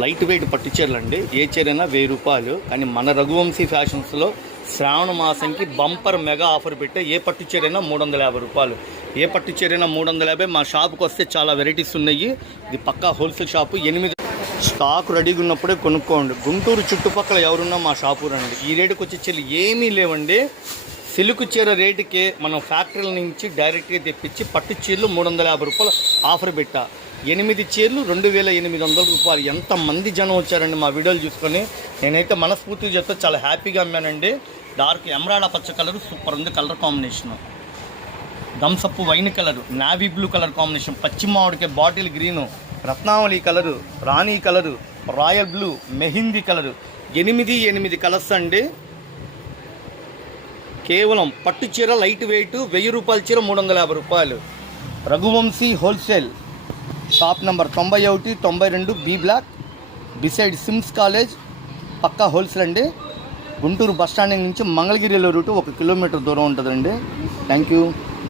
Light weight పట్టు చీరలు అండి. ఏ చీరైనా 1000 రూపాయలు. కానీ మన రఘువంశీ ఫ్యాషన్స్లో శ్రావణ మాసంకి బంపర్ మెగా ఆఫర్ పెట్టే ఏ పట్టు చీరైనా 350 రూపాయలు. ఏ పట్టు చీరైనా 350. మా షాప్కి వస్తే చాలా వెరైటీస్ ఉన్నాయి. ఇది పక్కా హోల్సేల్ షాపు. 8 స్టాక్ రెడీగా ఉన్నప్పుడే కొనుక్కోండి. గుంటూరు చుట్టుపక్కల ఎవరున్నా మా షాపు రండి. ఈ రేటుకి వచ్చే చీరలు ఏమీ లేవండి. సిల్క్ చీర రేటుకే మనం ఫ్యాక్టరీల నుంచి డైరెక్ట్గా తెప్పించి పట్టు చీరలు 350 రూపాయలు ఆఫర్ పెట్టా. 8 చీరలు 2800 రూపాయలు. ఎంతమంది జనం వచ్చారండి మా వీడియోలు చూసుకొని. నేనైతే మనస్ఫూర్తిగా చెప్తే చాలా హ్యాపీగా అమ్మానండి. డార్క్ ఎమరాల్డ్ పచ్చ కలర్ సూపర్ ఉంది. Colour combination Thums Up wine colour, navy blue colour combination, పచ్చి మామిడికాయ బాటిల్ గ్రీను, రత్నావళి కలరు, రాణి colour, royal blue, mehndi colour. 8 colours అండి. కేవలం పట్టు చీర లైట్ వెయిట్ 1000 రూపాయల చీర 350 రూపాయలు. Raghuvamshi wholesale. Shop number 91, 92 B block, beside SIMS college. పక్కా హోల్సేల్ అండి. గుంటూరు బస్ స్టాండింగ్ నుంచి మంగళగిరిలో రూటు 1 కిలోమీటర్ దూరం ఉంటుందండి. Thank you.